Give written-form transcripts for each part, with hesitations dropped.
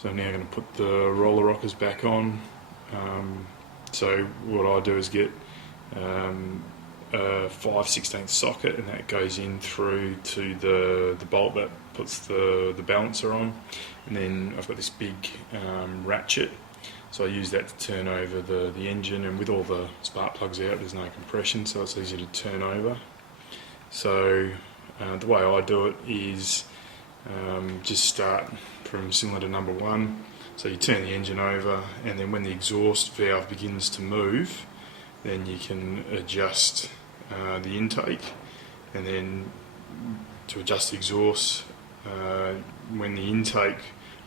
So I'm now going to put the roller rockers back on. So what I do is get a 5/16 socket, and that goes in through to the bolt that puts the balancer on, and then I've got this big ratchet, so I use that to turn over the engine, and with all the spark plugs out there's no compression, so it's easy to turn over. So the way I do it is just start from cylinder number 1, so you turn the engine over, and then when the exhaust valve begins to move, then you can adjust the intake, and then to adjust the exhaust, when the intake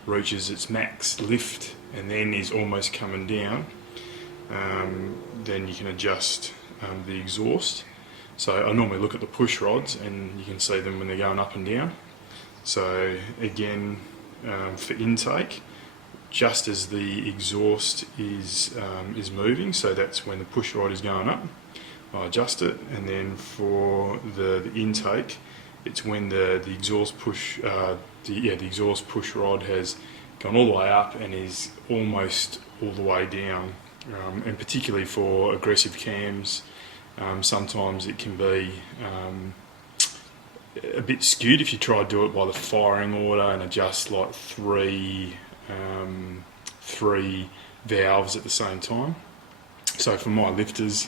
reaches its max lift and then is almost coming down, then you can adjust the exhaust. So I normally look at the push rods, and you can see them when they're going up and down. So again, for intake, just as the exhaust is moving, so that's when the push rod is going up, I adjust it, and then for the intake, it's when the exhaust push the exhaust push rod has gone all the way up and is almost all the way down. And particularly for aggressive cams, sometimes it can be a bit skewed if you try to do it by the firing order and adjust like three valves at the same time. So for my lifters,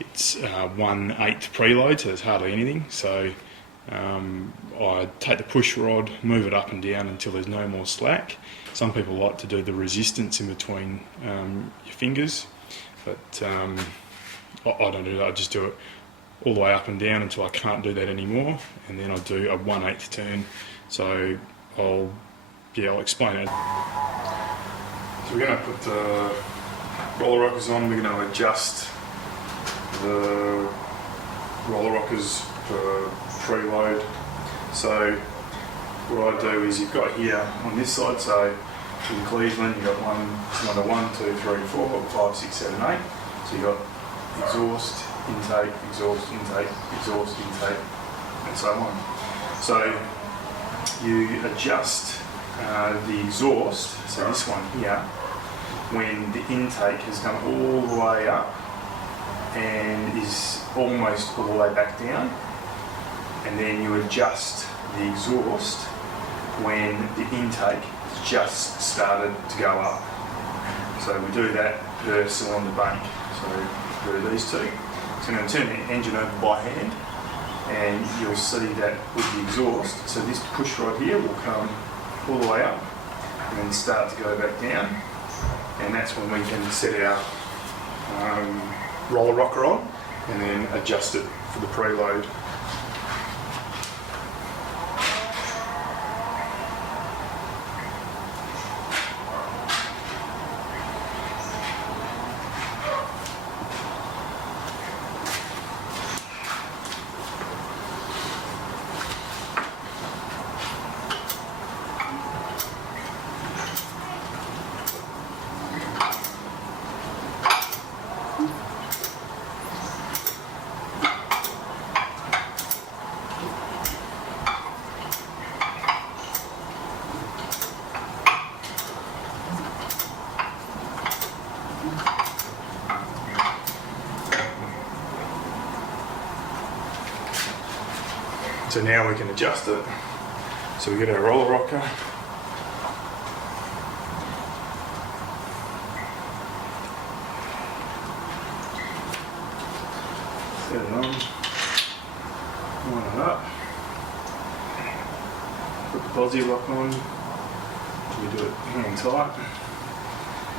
it's 1/8 preload, so there's hardly anything. So I take the push rod, move it up and down until there's no more slack. Some people like to do the resistance in between your fingers, but I don't do that. I just do it all the way up and down until I can't do that anymore, and then I do a 1/8 turn. So I'll explain it. So we're going to put the roller rockers on. We're going to adjust the roller rockers for preload. So what I do is, you've got here on this side, so in Cleveland you've got cylinder 1, 2, 3, 4, 5, 6, 7, 8. So you've got exhaust, intake, exhaust, intake, exhaust, intake, and so on. So you adjust the exhaust, so this one here, when the intake has gone all the way up and is almost all the way back down, and then you adjust the exhaust when the intake has just started to go up. So we do that per cylinder bank. So do these two. So I'm going to turn the engine over by hand, and you'll see that with the exhaust, so this push rod here will come all the way up and then start to go back down, and that's when we can set our roller rocker on and then adjust it for the preload. So now we can adjust it. So we get our roller rocker. Set it on. Line it up. Put the posi lock on. We do it hand tight.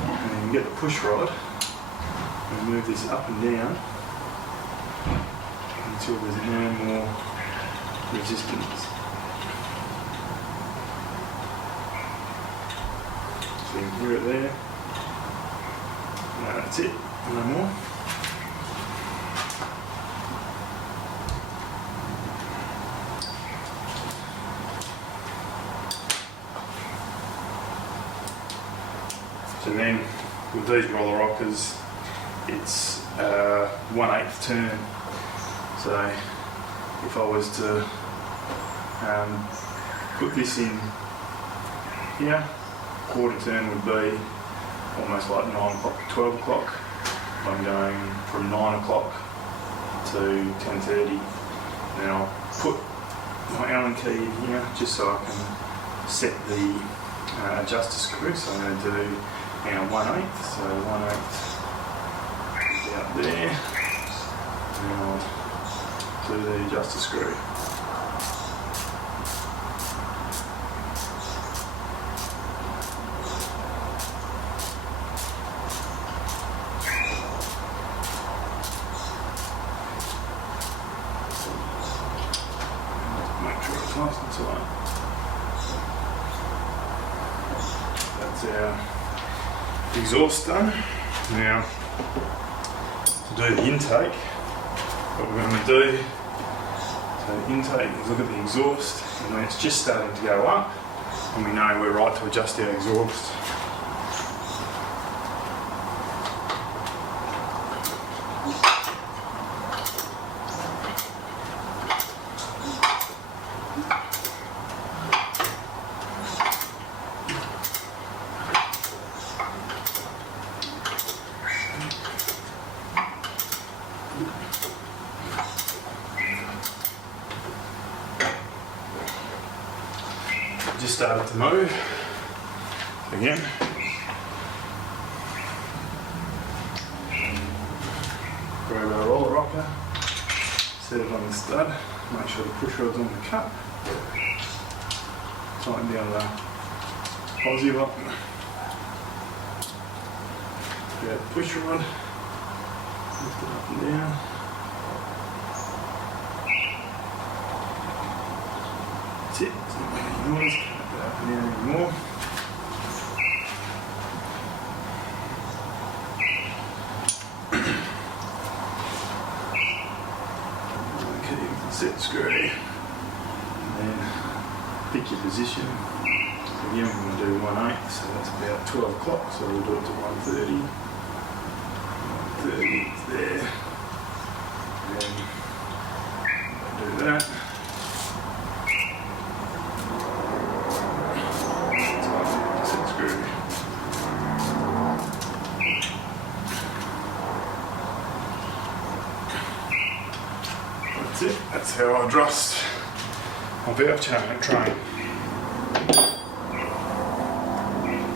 And then we get the push rod and move this up and down until there's no more resistance. So you can hear it there. No, that's it, no more. So then with these roller rockers, it's 1/8 turn. So if I was to put this in here, quarter turn would be almost like 9 o'clock to 12 o'clock. I'm going from 9 o'clock to 10:30. Then I'll put my Allen key in here just so I can set the adjuster screw. So I'm going to do now 1/8. So 1/8 is out there. And I'll do the adjuster screw. Nice and tight. That's our exhaust done. Now, to do the intake, what we're going to do, so the intake is look at the exhaust, and when it's just starting to go up, and we know we're right to adjust our exhaust. Just started to move again. Grab our roller rocker, set it on the stud, make sure the push rod's on the cup, tighten down the Aussie lock, grab the push rod, lift it up and down. That's it, it's not making any noise, can't put it up and down anymore. Okay, you can set screw, and then pick your position. Again, we're going to do 1/8, so that's about 12 o'clock, so we'll do it to 1:30. 1:30, it's there. And then do that. That's it, that's how I adjust my valve train.